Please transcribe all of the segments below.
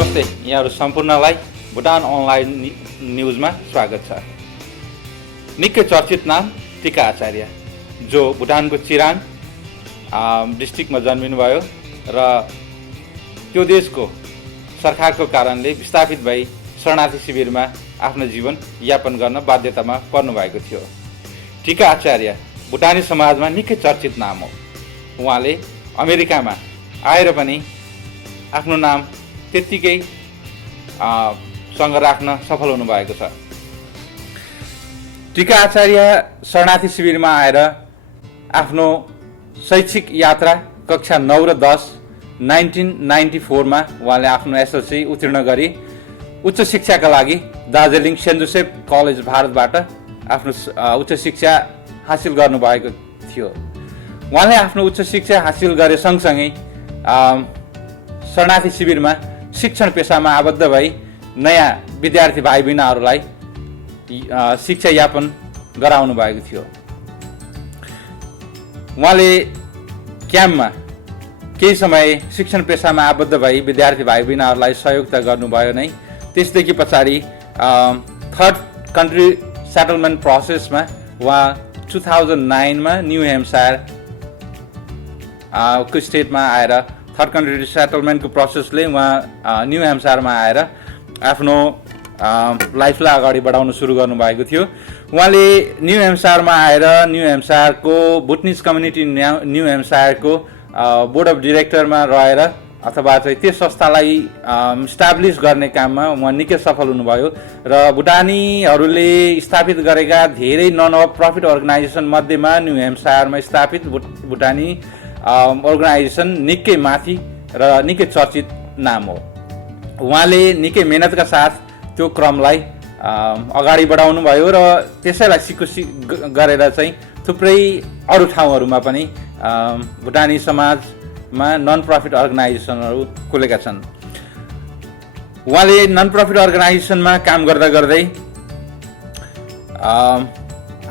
नमस्ते, यहाँहरू सम्पूर्णलाई भुटान अनलाइन न्युजमा स्वागत छ। निकै चर्चित नाम टिका आचार्य, जो भुटानको चिराङ डिस्ट्रिक्टमा जन्मिनुभयो र त्यो देशको सरकारको कारणले विस्थापित भई शरणार्थी शिविरमा आफ्नो जीवन यापन गर्न बाध्यतामा पर्नुभएको थियो। टिका आचार्य भुटानी समाजमा निकै चर्चित नाम हो। उहाँले अमेरिकामा आएर पनि आफ्नो नाम त्यत्तिकै सँग राख्न सफल हुनुभएको छ। टिका आचार्य शरणार्थी शिविरमा आएर आफ्नो शैक्षिक यात्रा कक्षा 9 र 10 1994मा उहाँले आफ्नो एसएलसी उत्तीर्ण गरी उच्च शिक्षाका लागि दार्जिलिङ सेन्ट जोसेफ कलेज भारतबाट आफ्नो उच्च शिक्षा हासिल गर्नुभएको थियो। उहाँले आफ्नो उच्च शिक्षा हासिल गरे सँगसँगै शरणार्थी शिविरमा शिक्षण पेसामा आबद्ध भई नयाँ विद्यार्थी भाइ बहिनीहरूलाई शिक्षा यापन गराउनु भएको थियो। उहाँले क्याम्पमा केही समय शिक्षण पेसामा आबद्ध भई विद्यार्थी भाइ बहिनीहरूलाई सहयोग त गर्नुभयो नै, त्यसदेखि पछाडि थर्ड कन्ट्री सेटलमेन्ट प्रोसेसमा उहाँ 2009मा न्यू हेम्पसायर को स्टेटमा आएर थर्ड कन्ट्री सेटलमेन्टको प्रोसेसले उहाँ न्यू हेम्पसायरमा आएर आफ्नो लाइफलाई अगाडि बढाउन सुरु गर्नुभएको थियो। उहाँले न्यू हेम्पसायरमा आएर न्यू हेम्पसायरको भुटनिज कम्युनिटी न्यू हेम्पसायरको बोर्ड अफ डिरेक्टरमा रहेर अथवा चाहिँ त्यो संस्थालाई इस्टाब्लिस गर्ने काममा उहाँ निकै सफल हुनुभयो र भुटानीहरूले स्थापित गरेका धेरै नन प्रफिट अर्गनाइजेसन मध्येमा न्यू हेम्पसायरमा स्थापित भुटानी अर्गनाइजेसन निकै माथि र निकै चर्चित नाम हो। उहाँले निकै मेहनतका साथ त्यो क्रमलाई अगाडि बढाउनु भयो र त्यसैलाई गरेर चाहिँ थुप्रै अरू ठाउँहरूमा पनि भुटानी समाजमा नन प्रफिट अर्गनाइजेसनहरू खुलेका छन्। उहाँले नन प्रफिट अर्गनाइजेसनमा काम गर्दा गर्दै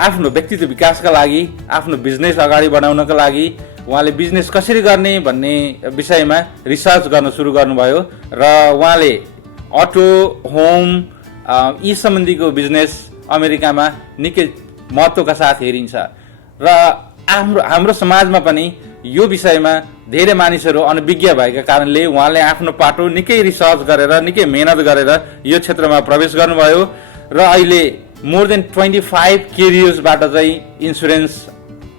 आफ्नो व्यक्तित्व विकासका लागि, आफ्नो बिजनेस अगाडि बढाउनका लागि उहाँले बिजनेस कसरी गर्ने भन्ने विषयमा रिसर्च गर्न सुरु गर्नुभयो र उहाँले अटो, होम यी सम्बन्धीको बिजनेस अमेरिकामा निकै महत्त्वका साथ हेरिन्छ र हाम्रो समाजमा पनि यो विषयमा धेरै मानिसहरू अनभिज्ञ भएका कारणले उहाँले आफ्नो पाटो निकै रिसर्च गरेर निकै मेहनत गरेर यो क्षेत्रमा प्रवेश गर्नुभयो र अहिले मोर देन 25 केरियर्सबाट चाहिँ इन्सुरेन्स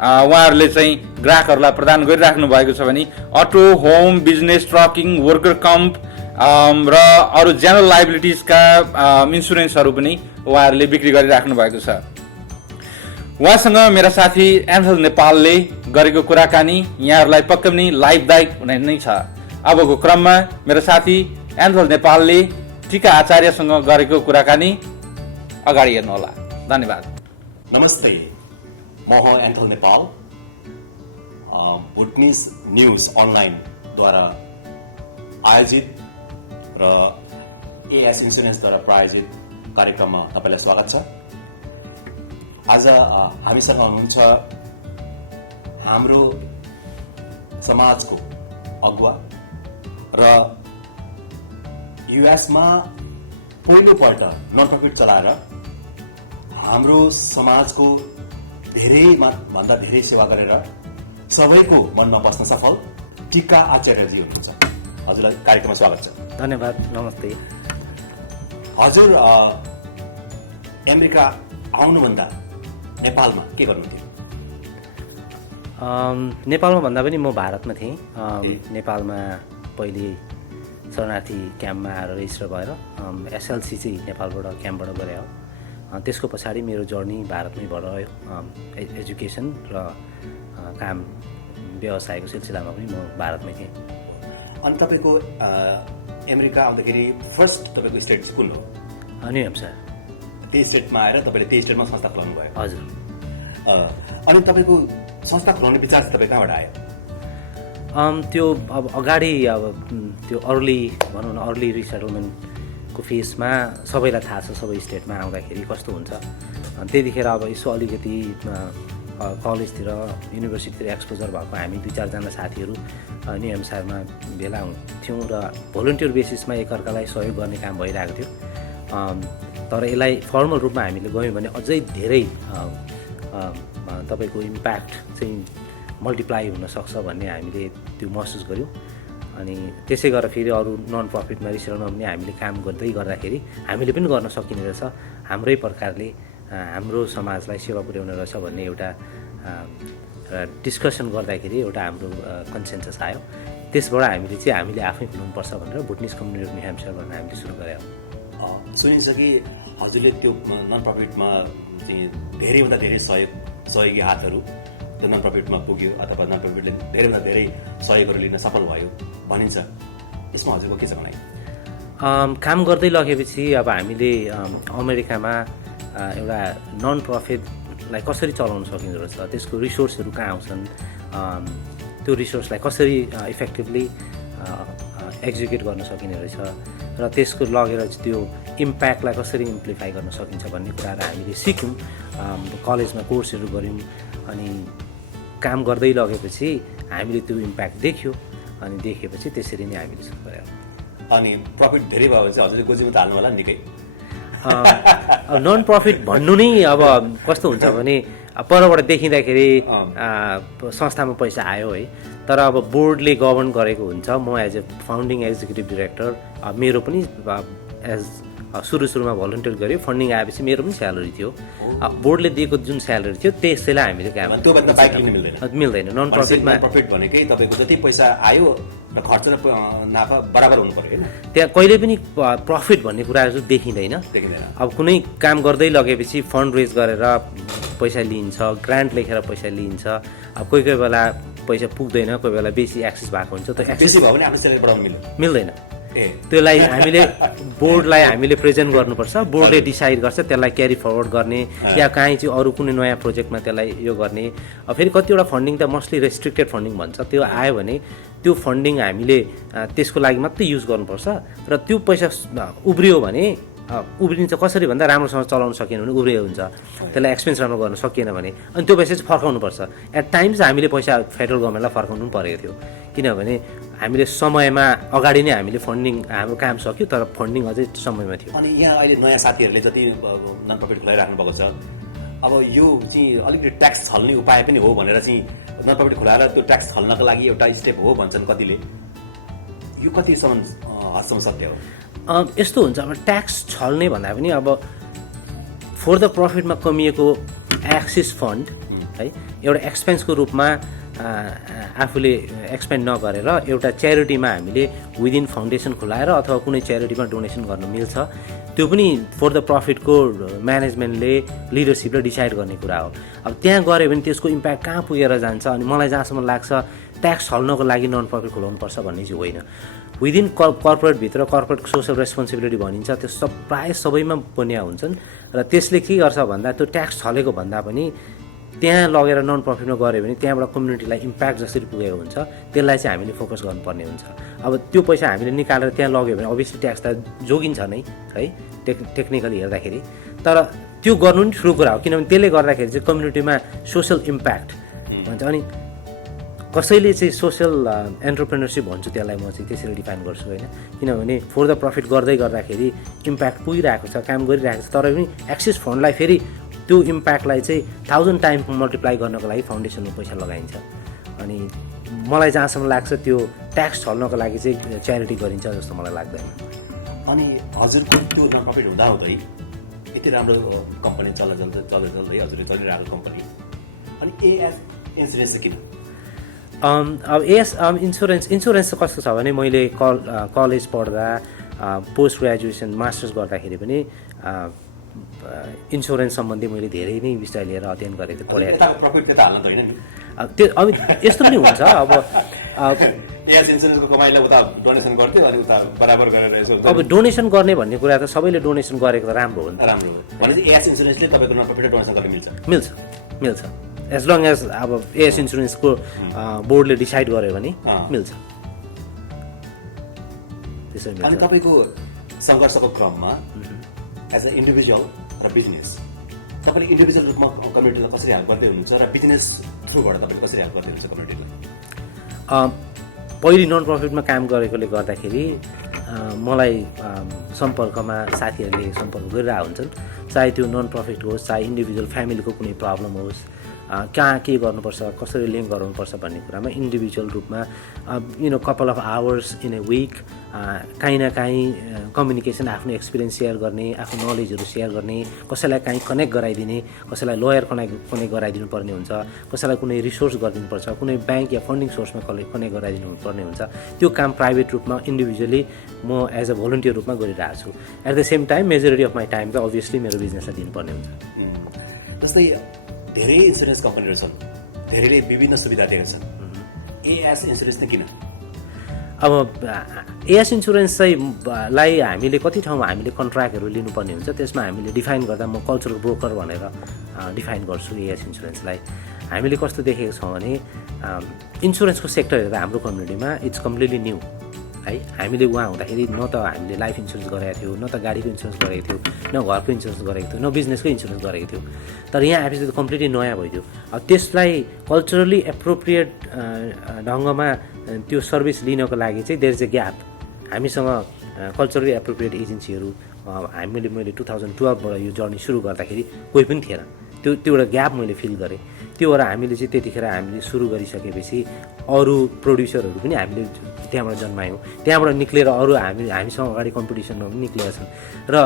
उहाँहरूले चाहिँ ग्राहकहरूलाई प्रदान गरिराख्नु भएको छ भने अटो, होम, बिजनेस, ट्रकिङ, वर्कर कम्प र अरू जेनरल लाइबिलिटिजका इन्सुरेन्सहरू पनि उहाँहरूले बिक्री गरिराख्नु भएको छ। उहाँसँग मेरा साथी एन्थल नेपालले गरेको कुराकानी यहाँहरूलाई पक्कै पनि लाभदायक हुने नै छ। अबको क्रममा मेरो साथी एन्थल नेपालले टिका आचार्यसँग गरेको कुराकानी अगाडि हेर्नुहोला। धन्यवाद। नमस्ते, म हो एन्थल नेपाल। भुटनिज न्युज अनलाइनद्वारा आयोजित र एएस इन्सुरेन्सद्वारा प्रायोजित कार्यक्रममा तपाईँलाई स्वागत छ। आज हामीसँग हुनुहुन्छ हाम्रो समाजको अगुवा र युएसमा पहिलोपल्ट नन प्रफिट चलाएर हाम्रो समाजको भन्दा धेरै सेवा गरेर सबैको मनमा बस्न सफल टिका आचार्यजी हुनुहुन्छ। हजुरलाई कार्यक्रममा स्वागत छ। धन्यवाद। नमस्ते। हजुर अमेरिका आउनुभन्दा नेपालमा के गर्नुहुन्थ्यो? नेपालमा भन्दा पनि म भारतमा थिएँ। नेपालमा पहिले शरणार्थी क्याम्पमा आएर रेजिस्टर भएर एसएलसी चाहिँ नेपालबाट क्याम्पबाट गरे हो। त्यसको पछाडि मेरो जर्नी भारतमै भयो। एजुकेसन र काम व्यवसायको सिलसिलामा पनि म भारतमै थिएँ। अनि तपाईँको अमेरिका आउँदाखेरि फर्स्ट तपाईँको स्टेट कुन हो? न्यू हेम्पसायर। त्यही स्टेटमा आएर तपाईँले त्यही स्टेटमा संस्था खोल्नु भयो? हजुर। अनि तपाईँको संस्था खोल्ने विचार चाहिँ तपाईँ कहाँबाट आयो? त्यो अब अगाडि अब त्यो भनौँ न अर्ली रिसेटलमेन्टको फेसमा सबैलाई थाहा छ, सबै स्टेटमा आउँदाखेरि कस्तो हुन्छ। त्यतिखेर अब यसो अलिकति कलेजतिर युनिभर्सिटीतिर एक्सपोजर भएको हामी 2-4 जना साथीहरू न्यू हेम्सायरमा भेला थियौँ र भोलिन्टियर बेसिसमा एकअर्कालाई सहयोग गर्ने काम भइरहेको थियो। तर यसलाई फर्मल रूपमा हामीले गयौँ भने अझै धेरै तपाईँको इम्प्याक्ट चाहिँ मल्टिप्लाई हुनसक्छ भन्ने हामीले त्यो महसुस गऱ्यौँ। अनि त्यसै गरेर फेरि अरू नन प्रफिटमा रिसर्चमा पनि हामीले काम गर्दाखेरि हामीले पनि गर्न सकिने रहेछ, हाम्रै प्रकारले हाम्रो समाजलाई सेवा पुर्याउने रहेछ भन्ने एउटा डिस्कसन गर्दाखेरि एउटा हाम्रो कन्सेन्सस आयो। त्यसबाट हामीले आफै खुलाउनुपर्छ भनेर भुटनिज कम्युनिटी अफ न्यू हेम्पसायर भनेर हामीले सुरु गऱ्यौँ। सुनिन्छ कि हजुरले त्यो नन प्रफिटमा चाहिँ धेरैभन्दा धेरै सहयोगी हातहरू त्यो नन प्रफिटमा पुग्यो अथवा नन प्रफिटले धेरैभन्दा धेरै सहयोगहरू लिन सफल भयो भनिन्छ। यसमा हजुरको के छ भनाइ? काम गर्दै लगेपछि अब हामीले अमेरिकामा एउटा नन प्रफिटलाई कसरी चलाउन सकिँदो रहेछ, त्यसको रिसोर्सहरू कहाँ आउँछन्, त्यो रिसोर्सलाई कसरी इफेक्टिभली एक्जिक्युट गर्न सकिने रहेछ र त्यसको लगेर त्यो इम्प्याक्टलाई कसरी इम्प्लिफाई गर्न सकिन्छ भन्ने कुराहरू हामीले सिक्यौँ। कलेजमा कोर्सहरू गऱ्यौँ अनि काम गर्दै लगेपछि हामीले त्यो इम्प्याक्ट देख्यो अनि देखेपछि त्यसरी नै हामीले सुरु गऱ्यौँ। अनि प्रफिट धेरै भयो भने चाहिँ हजुरले गोजीमा त हाल्नु होला निकै। नन प्रफिट भन्नु नै अब कस्तो हुन्छ भने परबाट देखिँदाखेरि संस्थामा पैसा आयो है, तर अब बोर्डले गभर्न गरेको हुन्छ। म as a founding executive director मेरो पनि एज सुरुमा भलन्टियर गरेँ, फन्डिङ आएपछि मेरो पनि स्यालेरी थियो। बोर्डले दिएको जुन स्यालेरी थियो त्यसैलाई हामीले काम मिल्दैन। नन प्रफिटमा प्रफिट भनेकै तपाईँको जति पैसा आयो र खर्च र नाफा बराबर हुनु पर्यो हैन? त्यहाँ कहिले पनि प्रफिट भन्ने कुराहरू चाहिँ देखिँदैन। अब कुनै काम गर्दै लगेपछि फन्ड रेज गरेर पैसा लिइन्छ, ग्रान्ट लेखेर पैसा लिइन्छ। अब कोही बेला पैसा पुग्दैन, कोही बेला बेसी एक्सेस भएको हुन्छ, त बेसी भयो भने आफ्नो स्यालेरी बढाउन मिल्दैन। त्यसलाई हामीले बोर्डलाई हामीले प्रेजेन्ट गर्नुपर्छ, बोर्डले डिसाइड गर्छ त्यसलाई क्यारी फरवर्ड गर्ने या काहीँ चाहिँ अरू कुनै नयाँ प्रोजेक्टमा त्यसलाई यो गर्ने। फेरि कतिवटा फन्डिङ त मोस्टली रेस्ट्रिक्टेड फन्डिङ भन्छ, त्यो आयो भने त्यो फन्डिङ हामीले त्यसको लागि मात्रै युज गर्नुपर्छ र त्यो पैसा उब्रियो भने उब्रिन्छ कसरी भन्दा राम्रोसँग चलाउन सकिएन भने उब्रियो हुन्छ, त्यसलाई एक्सपेन्स राम्रो गर्न सकिएन भने अनि त्यो पैसा चाहिँ फर्काउनुपर्छ। एट टाइम्स हामीले पैसा फेडरल गभर्मेन्टलाई फर्काउनु पनि परेको थियो, किनभने हामीले समयमा अगाडि नै हामीले फन्डिङ हाम्रो काम सक्यो तर फन्डिङ अझै समयमा थियो। अनि यहाँ अहिले नयाँ साथीहरूले जति नन प्रफिट खोलाइराख्नु भएको छ, अब यो चाहिँ अलिकति ट्याक्स छल्ने उपाय पनि हो भनेर चाहिँ नन प्रफिट खोलाएर त्यो ट्याक्स छल्नको लागि एउटा स्टेप हो भन्छन् कतिले, यो कतिसम्म हदसम्म सत्य हो? यस्तो हुन्छ, अब ट्याक्स छल्ने भन्दा पनि अब फोर द प्रफिटमा कमिएको एक्सिस फन्ड है एउटा एक्सपेन्सको रूपमा आफूले एक्सपेन्ड नगरेर एउटा च्यारिटीमा हामीले विदिन फाउन्डेसन खुलाएर अथवा कुनै च्यारिटीमा डोनेसन गर्न मिल्छ। त्यो पनि फोर द प्रफिटको म्यानेजमेन्टले लिडरसिपले डिसाइड गर्ने कुरा हो। अब त्यहाँ गऱ्यो भने त्यसको इम्प्याक्ट कहाँ पुगेर जान्छ, अनि मलाई जहाँसम्म लाग्छ ट्याक्स छल्नको लागि नन प्रफिट खोलाउनुपर्छ भन्ने चाहिँ होइन। विदिन कर्पोरेटभित्र कर्पोरेट सोसल रेस्पोन्सिबिलिटी भनिन्छ, त्यो प्रायः सबैमा बनिया हुन्छन् र त्यसले के गर्छ भन्दा त्यो ट्याक्स छलेको भन्दा पनि त्यहाँ लगेर नन प्रफिटमा गऱ्यो भने त्यहाँबाट कम्युनिटीलाई इम्प्याक्ट जसरी पुगेको हुन्छ त्यसलाई चाहिँ हामीले फोकस गर्नुपर्ने हुन्छ। अब त्यो पैसा हामीले निकालेर त्यहाँ लग्यो भने अभियसली ट्याक्स त जोगिन्छ नै है टेक्निकली हेर्दाखेरि, तर त्यो गर्नु नि ठुलो कुरा हो, किनभने त्यसले गर्दाखेरि चाहिँ कम्युनिटीमा सोसल इम्प्याक्ट भन्छ। अनि कसैले चाहिँ सोसल एन्टरप्रेनरसिप भन्छु त्यसलाई म चाहिँ त्यसरी डिफाइन गर्छु होइन, किनभने फोर द प्रफिट गर्दै गर्दाखेरि इम्प्याक्ट पुगिरहेको छ, काम गरिरहेको छ, तर पनि एक्सिस फन्डलाई फेरि त्यो इम्प्याक्टलाई चाहिँ 1000 टाइम मल्टिप्लाई गर्नको लागि फाउन्डेसनमा पैसा लगाइन्छ। अनि मलाई जहाँसम्म लाग्छ त्यो ट्याक्स छल्नको लागि चाहिँ च्यारिटी गरिन्छ जस्तो मलाई लाग्दैन। अनि हजुरको त्यो नन प्रफिट हुँदाहुँदै यति राम्रो कम्पनी चल्दै हजुरले चलिरहेको कम्पनी, अनि एएस इन्सुरेन्स चाहिँ किन? अब एएस इन्सुरेन्स चाहिँ कस्तो छ भने मैले कलेज पढ्दा पोस्ट ग्रेजुएसन मास्टर्स गर्दाखेरि पनि इन्सुरेन्स सम्बन्धी मैले धेरै नै विषय लिएर अध्ययन गरेको थिएँ, पढेको थिएँ। त्यो अब यस्तो पनि हुन्छ, अब डोनेसन गर्ने भन्ने कुरा त सबैले डोनेसन गरेको त राम्रो हो नि त, मिल्छ एज लङ एज अब एएस इन्सुरेन्सको बोर्डले डिसाइड गर्यो भने मिल्छ। त्यसरी अनि तपाईँको सङ्घर्षको क्रममा एज अ इन्डिभिजुअल र बिजनेस तपाईँले इन्डिभिजुअल रूपमा कम्युनिटीलाई कसरी हेल्प गर्दै हुनुहुन्छ र बिजनेस थ्रुबाट तपाईँले कसरी हेल्प गर्दै हुनुहुन्छ कम्युनिटीलाई? पहिले नन प्रफिटमा काम गरेकोले गर्दाखेरि मलाई सम्पर्कमा साथीहरूले सम्पर्क गरिरहेको हुन्छन्, चाहे त्यो नन प्रफिट होस्, चाहे इन्डिभिजुअल फ्यामिलीको कुनै प्रब्लम होस्, कहाँ के गर्नुपर्छ, कसरी लिङ्क गराउनुपर्छ भन्ने कुरामा इन्डिभिजुअल रूपमा couple of hours in a week काहीँ न काहीँ कम्युनिकेसन, आफ्नो एक्सपिरियन्स सेयर गर्ने, आफ्नो नलेजहरू सेयर गर्ने, कसैलाई काहीँ कनेक्ट गराइदिने, कसैलाई लयर कनेक्ट गराइदिनु पर्ने हुन्छ, कसैलाई कुनै रिसोर्स गरिदिनुपर्छ, कुनै ब्याङ्क या फन्डिङ सोर्समा कनेक्ट गराइदिनु पर्ने हुन्छ। त्यो काम प्राइभेट रूपमा इन्डिभिजुअली म एज अ भोलिन्टियर रूपमा गरिरहेको छु। At the same time majority of my time चाहिँ अभियसली मेरो बिजनेसलाई दिनुपर्ने हुन्छ। जस्तै धेरै इन्सुरेन्स कम्पनीहरू छन्, धेरैले विभिन्न सुविधा दिएका छन्। एएस इन्सुरेन्स नै किन? अब एएस इन्सुरेन्स चाहिँ लाई हामीले कति ठाउँमा हामीले कन्ट्र्याक्टहरू लिनुपर्ने हुन्छ, त्यसमा हामीले डिफाइन गर्दा म कल्चरल ब्रोकर भनेर डिफाइन गर्छु एएस इन्सुरेन्सलाई। हामीले कस्तो देखेको छौँ भने इन्सुरेन्सको सेक्टर हेर्दा हाम्रो कम्युनिटीमा इट्स कम्प्लिटली न्यू है। हामीले उहाँ हुँदाखेरि न त हामीले लाइफ इन्सुरेन्स गरेको थियो, न त गाडीको इन्सुरेन्स गरेको थियो, न घरको इन्सुरेन्स गरेको थियो, न बिजनेसको इन्सुरेन्स गरेको थियो। तर यहाँ आएपछि त कम्प्लिटली नयाँ भइदियो। अब त्यसलाई कल्चरली एप्रोप्रिएट ढङ्गमा त्यो सर्भिस लिनको लागि चाहिँ देयर इज अ ग्याप। हामीसँग कल्चरली एप्रोप्रिएट एजेन्सीहरू मैले 2012बाट यो जर्नी सुरु गर्दाखेरि कोही पनि थिएन। त्यो एउटा ग्याप मैले फिल गरेँ। त्यो भएर हामीले चाहिँ त्यतिखेर हामीले सुरु गरिसकेपछि अरू प्रड्युसरहरू पनि हामीले त्यहाँबाट जन्मायौँ। त्यहाँबाट निक्लेर अरू हामीसँग अगाडि कम्पिटिसनमा पनि निक्लेका छन्। र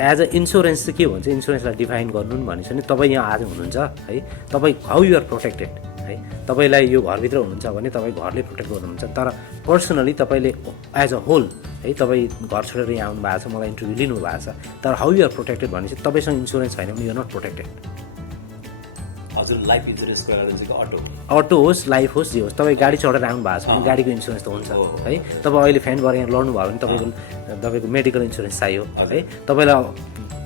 एज अ इन्सुरेन्स चाहिँ के भन्छ, इन्सुरेन्सलाई डिफाइन गर्नु भनेपछि भने तपाईँ यहाँ आज हुनुहुन्छ है, तपाईँ हाउ यु आर प्रोटेक्टेड है। तपाईँलाई यो घरभित्र हुनुहुन्छ भने तपाईँ घरले प्रोटेक्ट गर्नुहुन्छ, तर पर्सनली तपाईँले एज अ होल है, तपाईँ घर छोडेर यहाँ आउनु भएको छ, मलाई इन्टरभ्यू लिनु भएको छ, तर हाउ यु आर प्रोटेक्टेड भनेपछि तपाईँसँग इन्सुरेन्स छैन भने यु आर नट प्रोटेक्टेड। हजुर लाइफ इन्सुरेन्सको अटो होस्, लाइफ होस्, जे होस्, तपाईँ गाडी चढेर आउनु भएको छ भने गाडीको इन्सुरेन्स त हुन्छ है। तपाईँ अहिले फ्यान भएर यहाँ लड्नु भयो भने तपाईँको मेडिकल इन्सुरेन्स चाहियो है। तपाईँलाई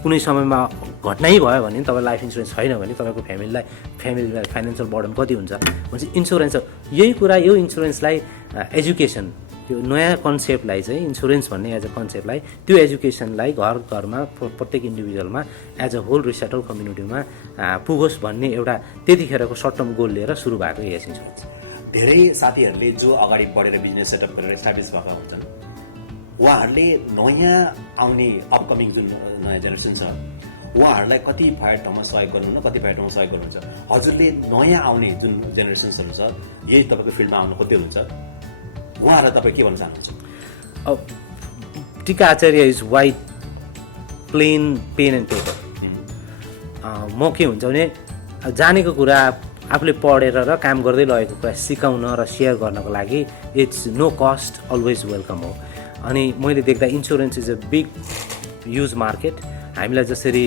कुनै समयमा घटनै भयो भने तपाईँ लाइफ इन्सुरेन्स छैन भने तपाईँको फ्यामिलीलाई फाइनेन्सियल बर्डन कति हुन्छ भनेपछि इन्सुरेन्स हो। यही कुरा यो इन्सुरेन्सलाई एजुकेसन, त्यो नयाँ कन्सेप्टलाई चाहिँ इन्सुरेन्स भन्ने एज अ कन्सेप्टलाई त्यो एजुकेसनलाई घर घरमा प्रत्येक इन्डिभिजुअलमा एज अ होल रिसेटल कम्युनिटीमा पुगोस् भन्ने एउटा त्यतिखेरको सर्ट टर्म गोल लिएर सुरु भएको एएस इन्सुरेन्स। धेरै साथीहरूले जो अगाडि बढेर बिजनेस सेटअप गरेर एस्टाब्लिस भएका हुन्छन्, उहाँहरूले नयाँ आउने अपकमिङ जुन नयाँ जेनेरेसन छ उहाँहरूलाई कतिपय ठाउँमा सहयोग गर्नुहुन्न, कतिपय ठाउँमा सहयोग गर्नुहुन्छ। हजुरले नयाँ आउने जुन जेनेरेसन्सहरू छ, यही तपाईँको फिल्डमा आउनु खोज्दै हुनुहुन्छ, उहाँहरूलाई तपाईँ के भन्न चाहनुहुन्छ? Tika Acharya is white plain pen and paper. म के हुन्छ भने जानेको कुरा आफूले पढेर र काम गर्दै लगेको कुरा सिकाउन र सेयर गर्नको लागि it's no cost, always welcome हो। अनि मैले देख्दा insurance is a big huge market. हामीलाई जसरी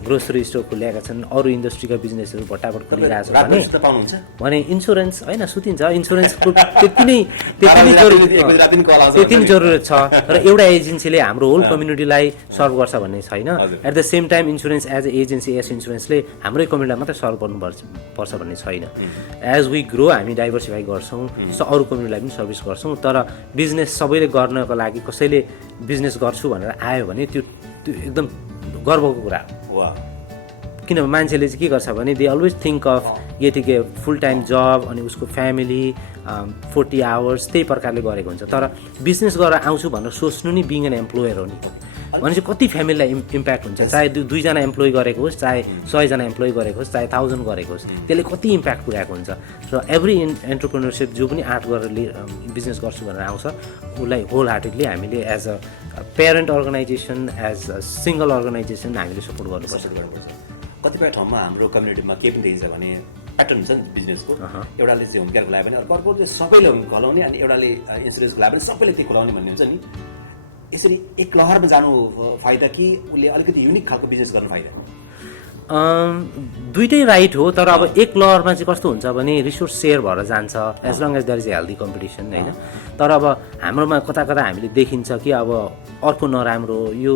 ग्रोसरी स्टोर खोलिएका छन्, अरू इन्डस्ट्रीका बिजनेसहरू भट्टाभट खोलिरहेको छ भने इन्सुरेन्स होइन सुतिन्छ। इन्सुरेन्सको त्यति नै जरुरत छ र एउटा एजेन्सीले हाम्रो होल कम्युनिटीलाई सर्भ गर्छ भन्ने छैन। At the same time insurance as a agency as इन्सुरेन्सले हाम्रै कम्युनिटीलाई मात्रै सर्भ गर्नुपर्छ भन्ने छैन। एज वी ग्रो हामी डाइभर्सिफाई गर्छौँ, अरू कम्युनिटीलाई पनि सर्भिस गर्छौँ। तर बिजनेस सबैले गर्नको लागि कसैले बिजनेस गर्छु भनेर आयो भने त्यो एकदम गर्वको कुरा हो। किनभने मान्छेले चाहिँ के गर्छ भने they always think of getting a full time job अनि उसको फ्यामिली 40 आवर्स त्यही प्रकारले गरेको हुन्छ। तर बिजनेस गरेर आउँछु भनेर सोच्नु नि बिङ एन एम्प्लोयर हो नि भने चाहिँ कति फ्यामिलीलाई इम्प्याक्ट हुन्छ। चाहे 2जना एम्प्लोइ गरेको होस्, चाहे 100जना एम्प्लोइ गरेको होस्, चाहे 1000 गरेको होस्, त्यसले कति इम्प्याक्ट पुऱ्याएको हुन्छ। र एभ्री एन्टरप्रेन्योरसिप जो पनि आर्ट गरेर बिजनेस गर्छु भनेर आउँछ उसलाई होल हार्टेडली हामीले as a parent organization, as a single organization हामीले सपोर्ट गर्नुपर्छ। कतिपय ठाउँमा हाम्रो कम्युनिटीमा के पनि देखिन्छ भने प्याटर्न छ नि बिजनेसको, एउटाले चाहिँ होम केयर खोलायो भने अर्को सबैले होम खोलाउने अनि एउटाले इन्सुरेन्स खोलायो भने सबैले त्यो खोलाउने भन्ने हुन्छ नि। यसरी एक लहरमा जानु फाइदा कि उसले अलिकति युनिक खालको बिजनेस गर्नु फाइदा? दुइटै राइट हो। तर अब एक लहरमा चाहिँ कस्तो हुन्छ भने रिसोर्स सेयर भएर जान्छ as long as there is a healthy competition होइन। तर अब हाम्रोमा कता कता हामीले देखिन्छ कि अब अर्को नराम्रो यो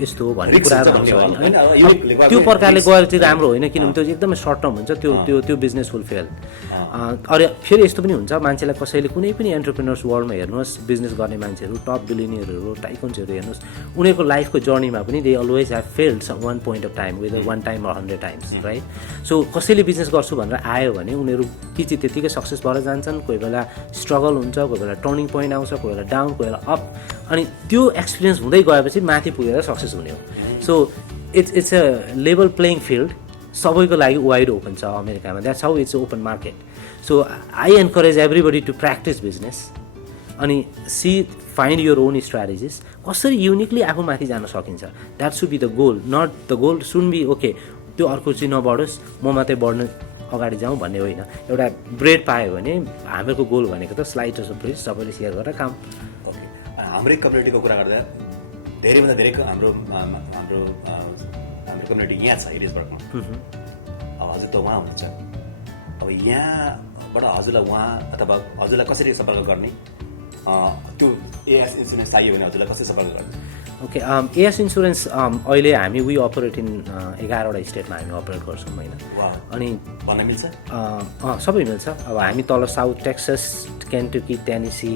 यस्तो हो भन्ने Risk कुराहरू हुन्छ हुन्छ भन्ने होइन हो, होइन? यो त्यो प्रकारले गएर चाहिँ राम्रो होइन किनभने त्यो चाहिँ एकदमै सर्ट टर्म हुन्छ त्यो त्यो त्यो बिजनेस विल फेल अरे फेरि यस्तो पनि हुन्छ मान्छेलाई कसैले कुनै पनि एन्टरप्रेनर्स वर्ल्डमा हेर्नुहोस् बिजनेस गर्ने मान्छेहरू टप बिलिनियरहरू टाइकुन्सहरू हेर्नुहोस् उनीहरूको लाइफको जर्नीमा पनि they always have failed one point of time whether 1 time or 100 times right so कसैले बिजनेस गर्छु भनेर आयो भने उनीहरू कि चाहिँ त्यतिकै सक्सेस भएर जान्छन् कोही बेला स्ट्रगल हुन्छ कोही बेला टर्निङ पोइन्ट आउँछ कोही बेला डाउन कोही बेला अप अनि त्यो एक्सपिरियन्स हुँदै गएपछि माथि पुगेर सक्सेस हुने हो so it's a level playing field सबैको लागि वाइड ओपन छ अमेरिकामा that's how it's open market so I encourage everybody to practise business अनि see find your own strategies कसरी युनिकली आफूमाथि जान सकिन्छ that should be the goal not the goal should be okay त्यो अर्को चाहिँ नबढोस् म मात्रै बढ्नु अगाडि जाउँ भन्ने होइन एउटा ब्रेड पायो भने हामीहरूको गोल भनेको त स्लाइडर्स अफ ब्रेड सबैले सेयर गरेर काम ओके हाम्रै कम्युनिटीको कुरा गर्दा धेरैभन्दा धेरै हाम्रो कम्युनिटी यहाँ छ इलिसबर्गमा अब हजुर त उहाँ हुनुहुन्छ अब यहाँबाट हजुरलाई उहाँ अथवा हजुरलाई कसरी सम्पर्क गर्ने त्यो एएस इन्सुरेन्स चाहियो भने हजुरलाई कसरी सम्पर्क गर्ने ओके एएस इन्सुरेन्स अहिले हामी वी अपरेट इन 11वटा स्टेटमा हामी अपरेट गर्छौँ होइन अनि भन्न मिल्छ सबै मिल्छ अब हामी तल south Texas केन्टकी Tennessee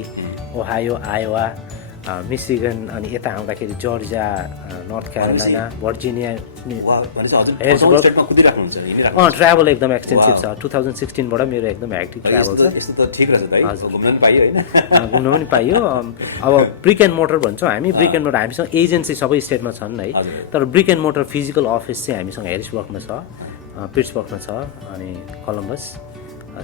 Ohio Iowa Michigan अनि यता आउँदाखेरि Georgia north Carolina Virginia travel एकदम एक्सटेन्सिभ छ 2016बाट मेरो एकदम एक्टिभ ट्राभल छ घुम्न पनि पाइयो अब ब्रिक एन्ड मोटर भन्छौँ हामी ब्रिक एन्ड मोटर हामीसँग एजेन्सी सबै स्टेटमा छन् है तर brick and motor physical office चाहिँ हामीसँग हेरिसबर्गमा छ पिट्सबर्गमा छ अनि कोलम्बस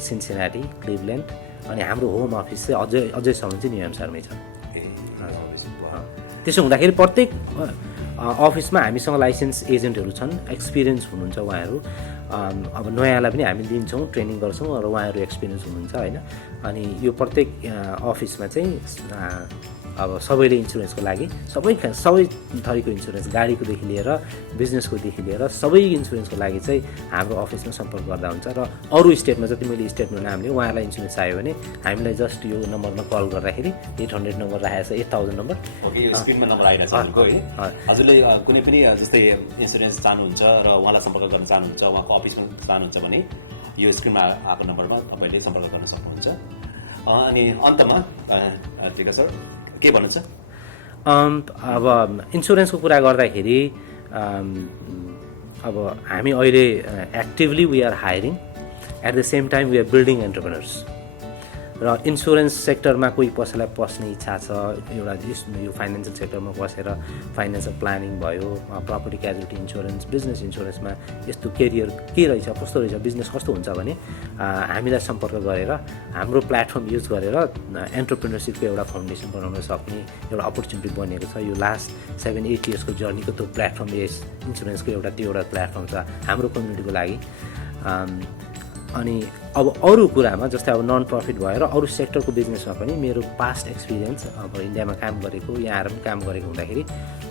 सिन्सिनाटी क्लिभल्यान्ड अनि हाम्रो होम अफिस चाहिँ अझैसम्म चाहिँ न्यू ह्याम्पसायरमै छ त्यसो हुँदाखेरि प्रत्येक अफिसमा हामीसँग लाइसेन्स एजेन्टहरू छन् एक्सपिरियन्स हुनुहुन्छ उहाँहरू अब नयाँलाई पनि हामी दिन्छौँ ट्रेनिङ गर्छौँ र उहाँहरू एक्सपिरियन्स हुनुहुन्छ होइन अनि यो प्रत्येक अफिसमा चाहिँ अब सबैले इन्सुरेन्सको लागि सबै थरीको इन्सुरेन्स गाडीकोदेखि लिएर बिजनेसकोदेखि लिएर सबै इन्सुरेन्सको लागि चाहिँ हाम्रो अफिसमा सम्पर्क गर्दा हुन्छ र अरू स्टेटमा जति मैले स्टेटमा नाम लिएँ उहाँलाई इन्सुरेन्स चाहियो भने हामीलाई जस्ट यो नम्बरमा कल गर्दाखेरि 800 नम्बर राखेको छ 8000 नम्बर हजुरले कुनै पनि जस्तै इन्सुरेन्स चाहनुहुन्छ र उहाँलाई सम्पर्क गर्न चाहनुहुन्छ उहाँको अफिसमा चाहनुहुन्छ भने यो स्क्रिनमा आएको नम्बरमा तपाईँले सम्पर्क गर्न सक्नुहुन्छ अनि अन्तमा ठिक सर के भन्नुहुन्छ अब इन्सुरेन्सको कुरा गर्दाखेरि अब हामी अहिले actively we are hiring at the same time we are building entrepreneurs र इन्सुरेन्स सेक्टरमा कोही कसैलाई पस्ने इच्छा छ एउटा यो फाइनेन्सियल सेक्टरमा बसेर फाइनेन्सियल प्लानिङ भयो प्रपर्टी क्याजुअलिटी इन्सुरेन्स बिजनेस इन्सुरेन्समा यस्तो केरियर के रहेछ कस्तो रहेछ बिजनेस कस्तो हुन्छ भने हामीलाई सम्पर्क गरेर हाम्रो प्लेटफर्म युज गरेर एन्टरप्रेनरसिपको एउटा फाउन्डेसन बनाउन सक्ने एउटा अपर्च्युनिटी बनेको छ यो लास्ट 7-8 इयर्सको जर्नीको त्यो प्लेटफर्म यस इन्सुरेन्सको एउटा प्लेटफर्म छ हाम्रो कम्युनिटीको लागि अनि अब अरू कुरामा जस्तै अब नन प्रफिट भएर अरू सेक्टरको बिजनेसमा पनि मेरो पास्ट एक्सपिरियन्स अब इन्डियामा काम गरेको यहाँ आएर पनि काम गरेको हुँदाखेरि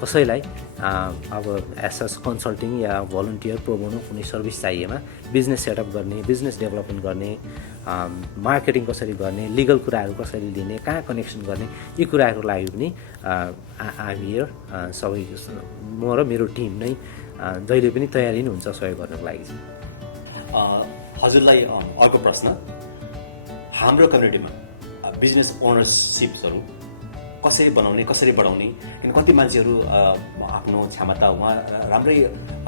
कसैलाई अब एस कन्सल्टिङ या भलन्टियर प्रोबोनो कुनै सर्भिस चाहिएमा बिजनेस सेटअप गर्ने बिजनेस डेभलपमेन्ट गर्ने मार्केटिङ कसरी गर्ने लिगल कुराहरू कसरी लिने कहाँ कनेक्सन गर्ने यी कुराहरूको लागि पनि आइएम हियर सबै म र मेरो टिम नै जहिले पनि तयारी नै हुन्छ सहयोग गर्नको लागि चाहिँ हजुरलाई अर्को प्रश्न हाम्रो कम्युनिटीमा बिजनेस ओनरसिप्सहरू कसरी बनाउने कसरी बढाउने किन कति मान्छेहरू आफ्नो क्षमता उहाँ राम्रै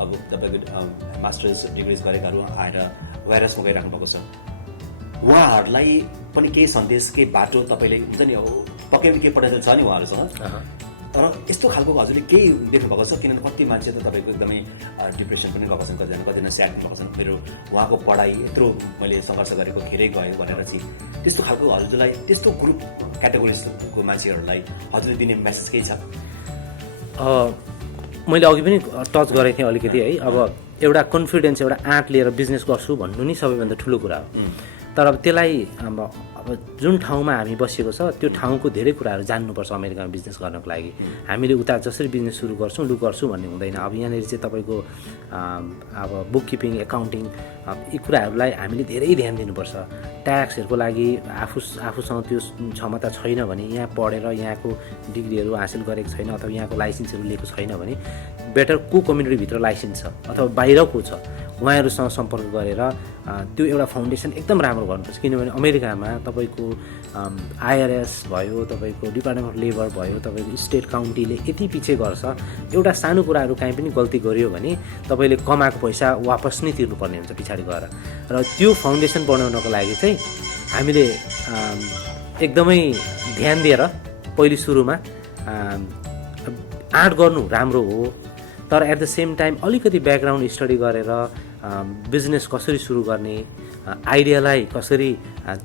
अब तपाईँको मास्टर्स डिग्रिज गरेकाहरू आएर वायरसमा गइराख्नु भएको छ उहाँहरूलाई पनि केही सन्देश केही बाटो तपाईँले हुन्छ नि पक्कै केही पोटेन्सियल छ नि उहाँहरूसँग तर यस्तो खालको हजुरले केही देख्नु भएको छ किनभने कति मान्छे त तपाईँको एकदमै डिप्रेसन पनि गएको छन् कतिजना स्याड पनि भएको छन् मेरो उहाँको पढाइ यत्रो मैले सङ्घर्ष गरेको खेरै गयो भनेर चाहिँ त्यस्तो खालको हजुरलाई त्यस्तो ग्रुप क्याटेगोरिजको मान्छेहरूलाई हजुरले दिने मेसेज केही छ मैले अघि पनि टच गरेको थिएँ अलिकति है अब एउटा कन्फिडेन्स एउटा आँट लिएर बिजनेस गर्छु भन्नु नि सबैभन्दा ठुलो कुरा हो तर अब त्यसलाई अब जुन ठाउँमा हामी बसेको छ त्यो ठाउँको धेरै कुराहरू जान्नुपर्छ अमेरिकामा बिजनेस गर्नको लागि। हामीले उता जसरी बिजनेस सुरु गर्छौँ गर्छु भन्ने हुँदैन। अब यहाँनिर चाहिँ तपाईँको अब बुक किपिङ एकाउन्टिङ यी कुराहरूलाई हामीले धेरै ध्यान दिनुपर्छ। ट्याक्सहरूको लागि आफूसँग त्यो क्षमता छैन भने, यहाँ पढेर यहाँको डिग्रीहरू हासिल गरेको छैन अथवा यहाँको लाइसेन्सहरू लिएको छैन भने बेटर को कम्युनिटीभित्र लाइसेन्स छ अथवा बाहिरको छ उहाँहरूसँग सम्पर्क गरेर त्यो एउटा फाउन्डेसन एकदम राम्रो गर्नुपर्छ। किनभने अमेरिकामा तपाईँको आइआरएस भयो, तपाईँको डिपार्टमेन्ट अफ लेबर भयो, तपाईँको स्टेट काउन्टीले यति पछि गर्छ, एउटा सानो कुराहरू काहीँ पनि गल्ती गर्यो भने तपाईँले कमाएको पैसा वापस नै तिर्नुपर्ने हुन्छ पछाडि गएर। र त्यो फाउन्डेसन बनाउनको लागि चाहिँ हामीले एकदमै ध्यान दिएर पहिले सुरुमा आँट गर्नु राम्रो हो, तर एट द सेम टाइम अलिकति ब्याकग्राउन्ड स्टडी गरेर बिजनेस कसरी सुरु गर्ने, आइडियालाई कसरी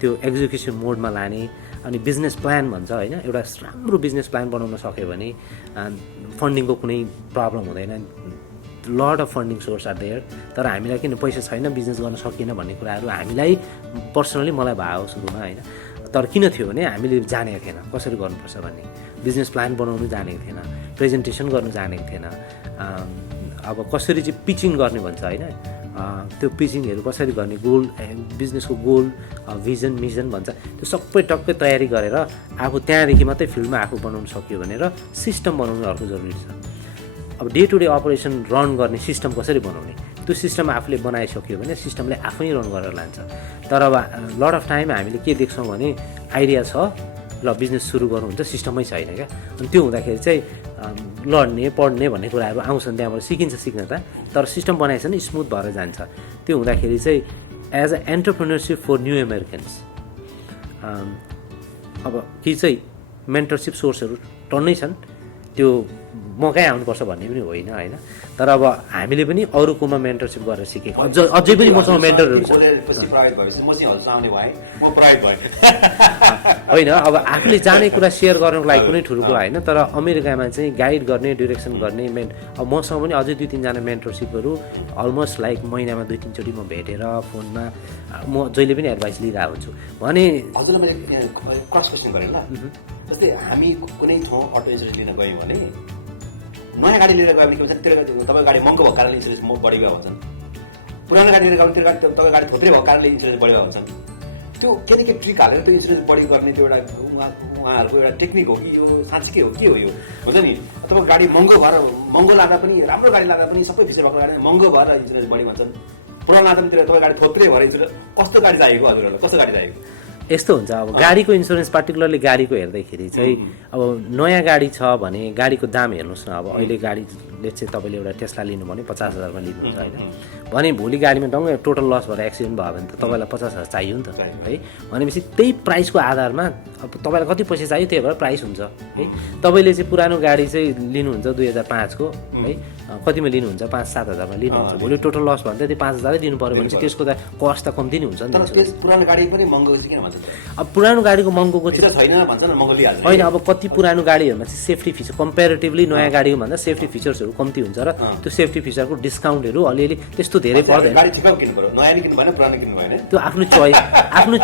त्यो एक्जिक्युसन मोडमा लाने, अनि बिजनेस प्लान भन्छ होइन, एउटा राम्रो बिजनेस प्लान बनाउन सक्यो भने फन्डिङको कुनै प्रब्लम हुँदैन। Lot of funding source are there. तर हामीलाई किन पैसा छैन, बिजनेस गर्न सकिएन भन्ने कुराहरू हामीलाई पर्सनली मलाई भयो सुरुमा होइन। तर किन थियो भने हामीले जानेको थिएन कसरी गर्नुपर्छ भन्ने, बिजनेस प्लान बनाउनु जानेको थिएन, प्रेजेन्टेसन गर्नु जानेको थिएन, अब कसरी चाहिँ पिचिङ गर्ने भन्छ होइन, त्यो पिचिङहरू कसरी गर्ने, गोल बिजनेसको गोल भिजन मिजन भन्छ, त्यो सबै टक्कै तयारी गरेर आफू त्यहाँदेखि मात्रै फिल्डमा आफू बनाउनु सक्यो भनेर सिस्टम बनाउनु अर्को जरुरी छ। अब day to day operation run गर्ने सिस्टम कसरी बनाउने, त्यो सिस्टम आफूले बनाइसक्यो भने सिस्टमले आफै रन गरेर लान्छ। तर अब लट अफ टाइम हामीले के देख्छौँ भने आइडिया छ ल बिजनेस सुरु गर्नुहुन्छ, सिस्टमै छैन क्या। अनि त्यो हुँदाखेरि चाहिँ लड्ने पढ्ने भन्ने कुराहरू आउँछन्, त्यहाँबाट सिक्न त, तर सिस्टम बनाएछ नि स्मुथ भएर जान्छ। त्यो हुँदाखेरि चाहिँ as a entrepreneurship for new Americans अब कि चाहिँ मेन्टरसिप सोर्सहरू टन्नै छन्, त्यो म कहीँ आउनुपर्छ भन्ने पनि होइन होइन। तर अब हामीले पनि अरूकोमा मेन्टरसिप गरेर सिकेको अझै पनि मसँग मेन्टरहरू छ होइन। अब आफूले जाने कुरा सेयर गर्नको लागि कुनै ठुलो कुरा होइन, तर अमेरिकामा चाहिँ गाइड गर्ने, डिरेक्सन गर्ने अब मसँग पनि अझै 2-3जना मेन्टरसिपहरू अलमोस्ट लाइक महिनामा 2-3 चोटि म भेटेर फोनमा म जहिले पनि एडभाइस लिइरहेको हुन्छु भने। हजुरलाई मैले क्रस क्वेसन गरेँ ल, जस्तै हामी कुनै ठाउँ अटो इन्सुरेन्स लिन गयौँ भने नयाँ गाडी लिएर गयो भने के भन्छ, तपाईँको गाडी महँगो भएको कारणले इन्सुरेन्स बढी गयो भन्छन्, पुरानो गाडी लिएर गयो भने तपाईँको गाडी थोत्रै भएको कारणले इन्सुरेन्स बढी गयो भन्छन्। त्यो के न के ट्रिक हालेर त्यो इन्सुरेन्स बढी गर्ने त्यो एउटा उहाँहरूको एउटा टेक्निक हो कि यो साँच्चीकै हो, के हो यो हुन्छ नि। तपाईँको गाडी महँगो लाँदा पनि, राम्रो गाडी लाँदा पनि सबै फिचर भएको गाडी महँगो भएर इन्सुरेन्स बढी भन्छन्, पुरानो लाँदा पनि तपाईँको गाडी थोत्रै भएर इन्सुरेन्स। कस्तो गाडी चाहिएको हजुरहरूलाई, कस्तो गाडी चाहिएको? यस्तो हुन्छ अब गाडीको इन्सुरेन्स पार्टिकुलरली गाडीको हेर्दाखेरि चाहिँ अब नयाँ गाडी छ भने गाडीको दाम हेर्नुहोस् न। अब अहिले गाडीले चाहिँ तपाईँले एउटा टेस्ला लिनु भने 50,000मा लिनुहुन्छ होइन भने भोलि गाडीमा डङ्गै टोटल लस भएर एक्सिडेन्ट भयो भने त तपाईँलाई 50,000 चाहियो नि त है। भनेपछि त्यही प्राइसको आधारमा अब तपाईँलाई कति पैसा चाहियो त्यही भएर प्राइस हुन्छ है। तपाईँले चाहिँ पुरानो गाडी चाहिँ लिनुहुन्छ 2005को है, कतिमा लिनुहुन्छ 5-7 हजारमा लिनुहुन्छ, भोलि टोटल लस भयो भने त त्यो 5,000 दिनु पऱ्यो भने चाहिँ त्यसको त कस्ट त कम्ती नै हुन्छ नि। पुरानो गाडी पनि महँगो चाहिँ किन भन्छ? अब पुरानो गाडीको महँगोको चाहिँ छैन भन्छ न, महँगो लिइहाल्छ होइन। अब कति पुरानो गाडीहरूमा चाहिँ सेफ्टी फिचर कम्पेरिटिभली नयाँ गाडीको भन्दा सेफ्टी फिचर्सहरू कम्ती हुन्छ र त्यो सेफ्टी फिचरको डिस्काउन्टहरू अलिअलि त्यस्तो धेरै पर्दैन। त्यो आफ्नो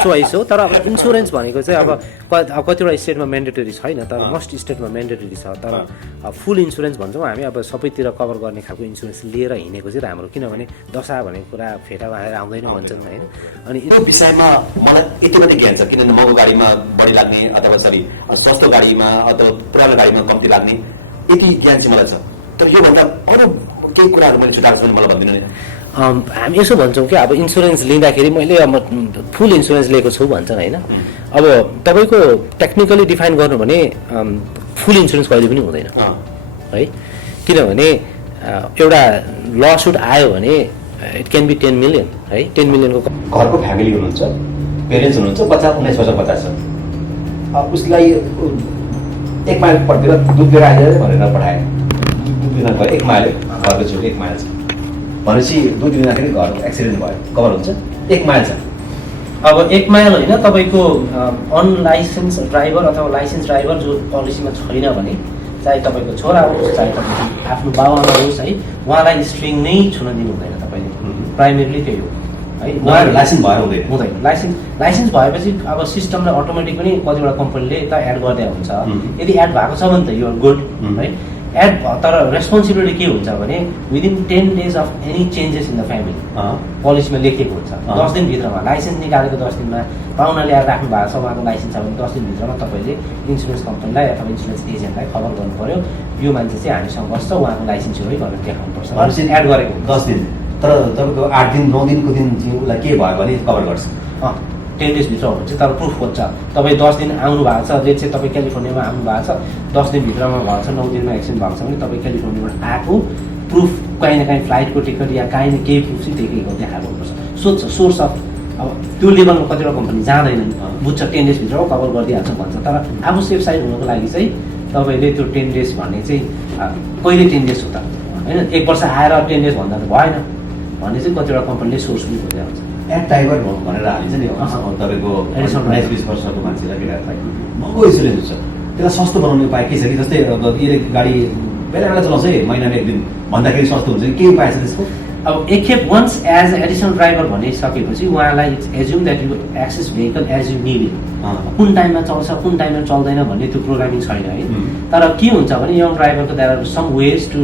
चोइस हो। तर अब इन्सुरेन्स भनेको चाहिँ अब कतिवटा स्टेटमा मेन्डेटरी छैन, तर मोस्ट स्टेटमा मेन्डेटरी छ। तर फुल इन्सुरेन्स भन्छौँ हामी, अब सबैतिर कभर गर्ने खालको इन्सुरेन्स लिएर हिँडेको चाहिँ राम्रो, किनभने दशा भनेको कुरा फेटा बाहेर आउँदैन भन्छन् होइन। अनि यो विषयमा मलाई यति मात्रै ज्ञान छ, किनभने महँगो गाडीमा बढी लाग्ने अथवा सस्तो गाडीमा अथवा पुरानो गाडीमा कम्ती लाग्ने यति ज्ञान चाहिँ मलाई छ। तर योभन्दा अरू केही कुराहरू मैले छुटाएको छ भने मलाई भनिदिनु नि। हामी यसो भन्छौँ कि अब इन्सुरेन्स लिँदाखेरि मैले अब फुल इन्सुरेन्स लिएको छु भन्छन् होइन। अब तपाईँको टेक्निकली डिफाइन गर्नु भने फुल इन्सुरेन्स कहिले पनि हुँदैन है, किनभने एउटा लसुट आयो भने इट क्यान बी 10 मिलियन है। 10 मिलियनको घरको फ्यामिली हुनुहुन्छ, पेरेन्ट्स हुनुहुन्छ, बच्चा 19 वर्ष बच्चा छ, उसलाई 1 माइल पट्टि दुध लिएर आइदिएर भनेर पठाएँ, दुध दिन गयो 1 माइल, घरको छेउमा 1 माइल छ भनेपछि दुध दिँदाखेरि घरको एक्सिडेन्ट भयो कभर हुन्छ, 1 माइल छ। अब 1 माइल होइन, तपाईँको अनलाइसेन्स ड्राइभर अथवा लाइसेन्स ड्राइभर जो पोलिसीमा छैन भने, चाहे तपाईँको छोरा होस् चाहे तपाईँको आफ्नो बाबुआमा होस् है, उहाँलाई स्ट्रिङ नै छुन दिनु हुँदैन तपाईँले। प्राइमेरीली त्यही हो। है। लाइसेन्स भएर हुँदैन। हुँदैन। लाइसेन्स भएपछि अब सिस्टमले अटोमेटिक पनि कतिवटा कम्पनीले त एड गर्दै हुन्छ। यदि एड भएको छ भने त यु आर गुड है। एड तर रेस्पोन्सिबिलिटी के हुन्छ भने within 10 days of any changes in the family पोलिसीमा लेखिएको हुन्छ। 10 दिनभित्रमा लाइसेन्स निकालेको 10 दिनमा पाहुना ल्याएर राख्नु भएको छ उहाँको लाइसेन्स छ भने 10 दिनभित्रमा तपाईँले इन्सुरेन्स कम्पनीलाई अथवा इन्सुरेन्स एजेन्टलाई खबर गर्नु पर्यो यो मान्छे चाहिँ हामीसँग बस्छ उहाँको लाइसेन्स हो है भनेर देखाउनुपर्छ। भनेपछि एड गरेको 10 दिन तर तपाईँको 8 दिन 9 दिनको दिन चाहिँ उसलाई के भयो भने कभर गर्छ। 10 days भित्र हो भने चाहिँ तर प्रुफ खोज्छ। तपाईँ 10 दिन आउनु भएको छ लेट चाहिँ तपाईँ क्यालिफोर्नियामा आउनु भएको छ 10 दिनभित्रमा भएको छ 9 दिनमा एक्सिडेन्ट भएको छ भने तपाईँ क्यालिफोर्नियाबाट आएको प्रुफ काहीँ न काहीँ फ्लाइटको टिकट या काहीँ न केही प्रुफ चाहिँ देखाएको हुनुपर्छ। सोध्छ सोर्स अफ अब त्यो लेभलमा कतिवटा कम्पनी जाँदैनन् बुझ्छ 10 days भित्र कभर गरिदिइहाल्छ भन्छ। तर आफू सेफ साइड हुनको लागि चाहिँ तपाईँले त्यो 10 days भन्ने चाहिँ कहिले 10 days हो त होइन 1 वर्ष आएर 10 days भन्दा त भएन भन्ने चाहिँ कतिवटा कम्पनीले सोर्स पनि खोज्दै हुन्छ। एड ड्राइभर भनेर हालिन्छ नि तपाईँको 19-20 वर्षको मान्छेलाई केटाहरूलाई महँगो इन्सुरेन्स हुन्छ त्यसलाई सस्तो बनाउने उपाय के छ कि जस्तै अब यसले गाडी बेला बेला चलाउँछ है महिनामा 1 दिन भन्दाखेरि सस्तो हुन्छ कि के उपाय छ त्यसको? अब एकखेप वन्स एज एडिसनल ड्राइभर भनिसकेपछि उहाँलाई it's assume that you access vehicle as you need it. कुन टाइममा चल्छ कुन टाइममा चल्दैन भन्ने त्यो प्रोग्रामिङ छैन है। तर के हुन्छ भने यङ ड्राइभरको there are some ways to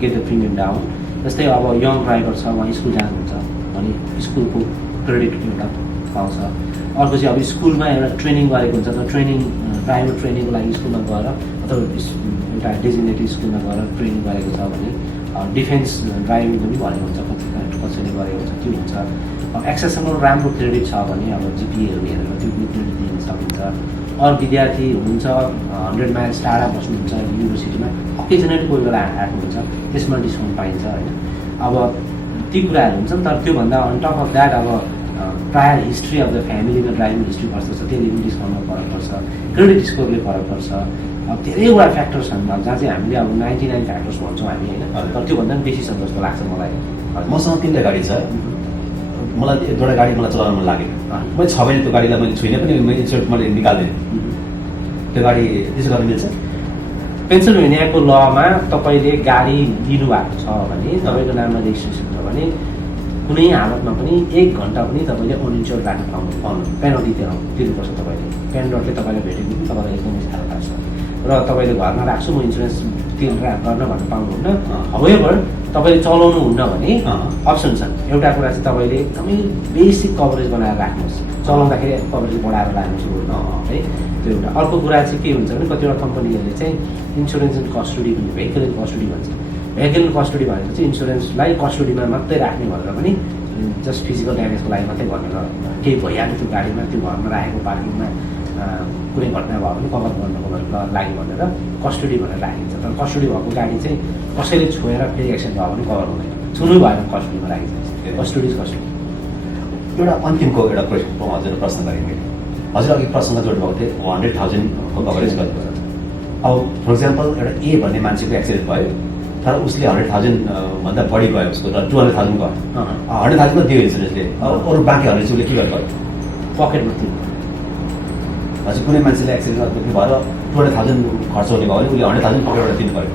get the premium down. जस्तै अब यङ ड्राइभर छ उहाँ स्कुल जानुहुन्छ भने स्कुलको क्रेडिट एउटा पाउँछ। अर्को चाहिँ अब स्कुलमा एउटा ट्रेनिङ गरेको हुन्छ त ट्रेनिङ ड्राइभर ट्रेनिङको लागि स्कुलमा गएर अथवा एउटा डेजिग्नेटेड स्कुलमा गएर ट्रेनिङ गरेको छ भने डिफेन्स ड्राइभिङ पनि भनेको हुन्छ कसैले गरेको हुन्छ त्यो हुन्छ। अब एक्सेसनल राम्रो क्रेडिट छ भने अब जिपिएहरू हेरेर त्यो पनि क्रेडिट दिन सकिन्छ। अरू विद्यार्थी हुनुहुन्छ 100 माइल्स टाढा बस्नुहुन्छ युनिभर्सिटीमा अकेजनली कोही बेला आएको हुन्छ त्यसमा डिस्काउन्ट पाइन्छ होइन। अब ती कुराहरू हुन्छन् तर त्योभन्दा अन टप अफ द्याट अब प्रायर हिस्ट्री अफ द फ्यामिलीको ड्राइभिङ हिस्ट्री कस्तो छ त्यसले पनि डिस्काउन्टमा फरक पर्छ। क्रेडिट स्कोरले फरक पर्छ। अब धेरैवटा फ्याक्टर्स छन् जहाँ चाहिँ हामीले अब 99 फ्याक्टर्स भन्छौँ हामी होइन तर त्योभन्दा पनि बेसी छ जस्तो लाग्छ मलाई। मसँग 3टा गाडी छ मलाई एउटा गाडी मलाई चलाउन मन लाग्यो मैले 6 महिना त्यो गाडीलाई मैले छुइनँ पनि मैले इन्सुरेन्स मैले निकाल्दिनँ त्यो गाडी त्यसो गर्न मिल्छ? पेन्सिल्भेनियाको लमा तपाईँले गाडी लिनुभएको छ भने तपाईँको नाममा रेजिस्ट्रेसन छ भने कुनै हालतमा पनि 1 घन्टा पनि तपाईँले अनइन्स्योर्ड राख्न पाउनु पेनल्टी तिर्नुपर्छ। तपाईँले पेनल्टीले तपाईँलाई भेटेको पनि तपाईँलाई एकदमै साह्रो लाग्छ र तपाईँले घरमा राख्छु म इन्सुरेन्स गर्न भन्न पाउनुहुन्न। हाउएभर तपाईँले चलाउनु हुन्न भने अप्सन छन्। एउटा कुरा चाहिँ तपाईँले एकदमै बेसिक कभरेज बनाएर राख्नुहोस् चलाउँदाखेरि कभरेज बढाएर लानुहोस् है त्यो एउटा। अर्को कुरा चाहिँ के हुन्छ भने कतिवटा कम्पनीहरूले चाहिँ insurance and custody vehicle and custody भन्छ। भेहिकल एन्ड कस्टडी भनेको चाहिँ इन्सुरेन्सलाई कस्टडीमा मात्रै राख्ने भनेर पनि जस्ट फिजिकल ड्यामेजको लागि मात्रै भनेर केही भइहाल्यो त्यो गाडीमा त्यो घरमा राखेको पार्किङमा कुनै घटना भयो भने कभर गर्नको लागि भनेर कस्टडी भनेर राखिन्छ। तर कस्टडी भएको गाडी चाहिँ कसैले छोएर फेरि एक्सिडेन्ट भयो भने कभर हुँदैन छुनु भएन कस्टडीमा राखिन्छ। Custody custody. एउटा अन्तिमको एउटा हजुर प्रश्न गरेँ मैले हजुर अघि प्रश्न जोड्नुभएको थियो 100,000को कभरेज गर्नु। अब फर इक्जाम्पल एउटा ए भन्ने मान्छेको एक्सिडेन्ट भयो तर उसले 100,000 भन्दा बढी भयो उसको र 200,000 भयो 100,000 को दियो इन्सुरेन्सले अरू बाँकी 100 चाहिँ उसले के गर्नु पकेटमा तिर्नु। हजुर कुनै मान्छेले एक्सिडेन्ट भएर 200,000 खर्च हुने भयो भने उसले 100,000 पकेटबाट तिर्नु पऱ्यो।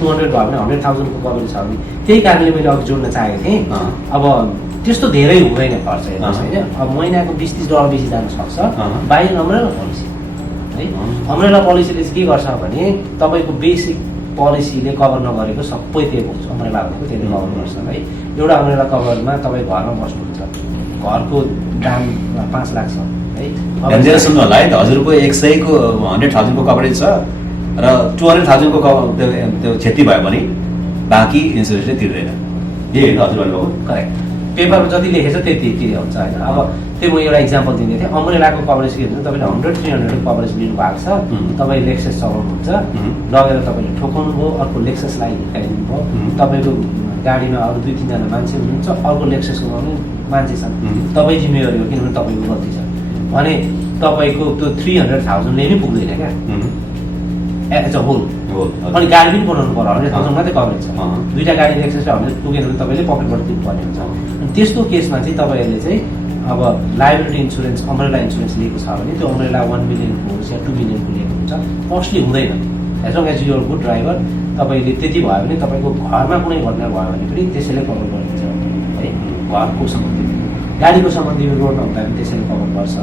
200 भयो भने 100,000को कभरेज छ भने त्यही कारणले मैले अघि जोड्न चाहेको थिएँ। अब त्यस्तो धेरै हुँदैन खर्च हेर्नुहोस् होइन। अब महिनाको $20-30 बेसी जान सक्छ बाई अम्ब्रेला पोलिसी है। अम्ब्रेला पोलिसीले चाहिँ के गर्छ भने तपाईँको बेसिक पोलिसीले कभर नगरेको सबै त्यो अम्ब्रेला भनेको त्यसले कभर गर्छ है। एउटा अम्ब्रेला कभरमा तपाईँ घरमा बस्नुहुन्छ घरको दाम 5 लाख छ है। धेरै सुन्नु होला है त हजुरको 100को 100,000को कभरेज छ र 200,000को त्यो क्षति भयो भने बाँकी इन्सुरेन्सले तिर्दैन यही होइन हजुर भन्नुभयो? करेक्ट। पेपरमा जति लेखेछ त्यति हुन्छ होइन। अब त्यो म एउटा इक्जाम्पल दिँदै थिएँ। अम्ब्रेलाको कभरेज के हुन्छ तपाईँले 100-300 कभरेज लिनुभएको छ तपाईँ लेक्सस चलाउनुहुन्छ लगेर तपाईँले ठोकाउनु भयो अर्को लेक्ससलाई हिर्काइदिनु भयो तपाईँको गाडीमा अरू 2-3 जना मान्छे हुनुहुन्छ अर्को लेक्ससको पनि मान्छे छन् तपाईँ जिम्मेवारी हो किनभने तपाईँको गल्ती छ भने तपाईँको त्यो 300,000ले नै पुग्दैन क्या एज अ होल। अनि गाडी पनि बनाउनु पर्यो 100,000 मात्रै कभरेज छ। 2टा गाडी लेक्ससले 100 पुगेन भने तपाईँले पकेटबाट तिर्नुपर्ने हुन्छ। अनि त्यस्तो केसमा चाहिँ तपाईँहरूले चाहिँ अब लायबिलिटी इन्सुरेन्स अम्ब्रेला इन्सुरेन्स लिएको छ भने त्यो अम्ब्रेला 1 मिलियनको होस् या 2 मिलियनको लिएको हुन्छ कस्टली हुँदैन as long as your good driver. तपाईँले त्यति भयो भने तपाईँको घरमा कुनै घटना भयो भने पनि त्यसैले कभर गरिदिन्छ है घरको सम्बन्धित गाडीको सम्बन्धी लोन हुँदा पनि त्यसैले कभर गर्छ।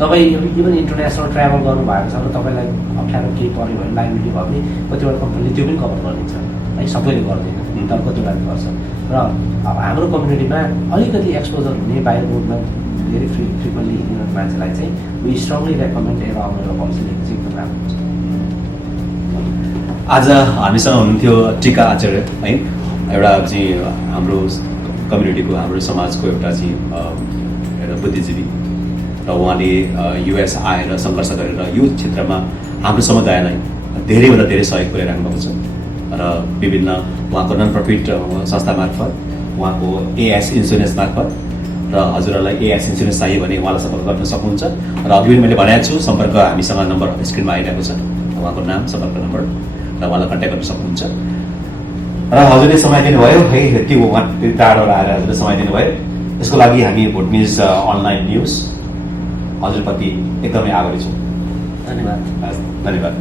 तपाईँ इभन इन्टरनेसनल ट्राभल गर्नुभएको छ र तपाईँलाई अप्ठ्यारो केही पऱ्यो भने लाइबिलिटी भयो भने कतिवटा कम्पनीले त्यो पनि कभर गरिदिन्छ है, सबैले गर्दैन तर कतिवटा गर्छ। र अब हाम्रो कम्युनिटीमा अलिकति एक्सपोजर हुने बाहिर रोडमा धेरै फ्रिक्वेन्टली हिँड्ने मान्छेलाई चाहिँ वी स्ट्रङली रेकमेन्ड एउटा अमरेला पोलिसी लिएको चाहिँ एकदम राम्रो हुन्छ। आज हामीसँग हुनुहुन्थ्यो टिका आचार्य है, एउटा चाहिँ हाम्रो कम्युनिटीको हाम्रो समाजको एउटा चाहिँ एउटा बुद्धिजीवी र उहाँले युएस आएर सङ्घर्ष गरेर यो क्षेत्रमा हाम्रो समुदायलाई धेरैभन्दा धेरै सहयोग पुर्याइराख्नु भएको छ र विभिन्न उहाँको नन प्रफिट संस्था मार्फत, उहाँको एएस इन्सुरेन्स मार्फत र हजुरहरूलाई एएस इन्सुरेन्स चाहियो भने उहाँलाई सम्पर्क गर्न सक्नुहुन्छ। र अघि पनि मैले भनेको छु सम्पर्क हामीसँग नम्बर स्क्रिनमा आइरहेको छ, उहाँको नाम सम्पर्क नम्बर र उहाँलाई कन्ट्याक्ट गर्न सक्नुहुन्छ। र हजुरले समय दिनुभयो है, यति टाढोबाट आएर हजुरले समय दिनुभयो, यसको लागि हामी भुटनिज अनलाइन न्युज हजुरप्रति एकदमै आभारी छौँ। धन्यवाद। धन्यवाद।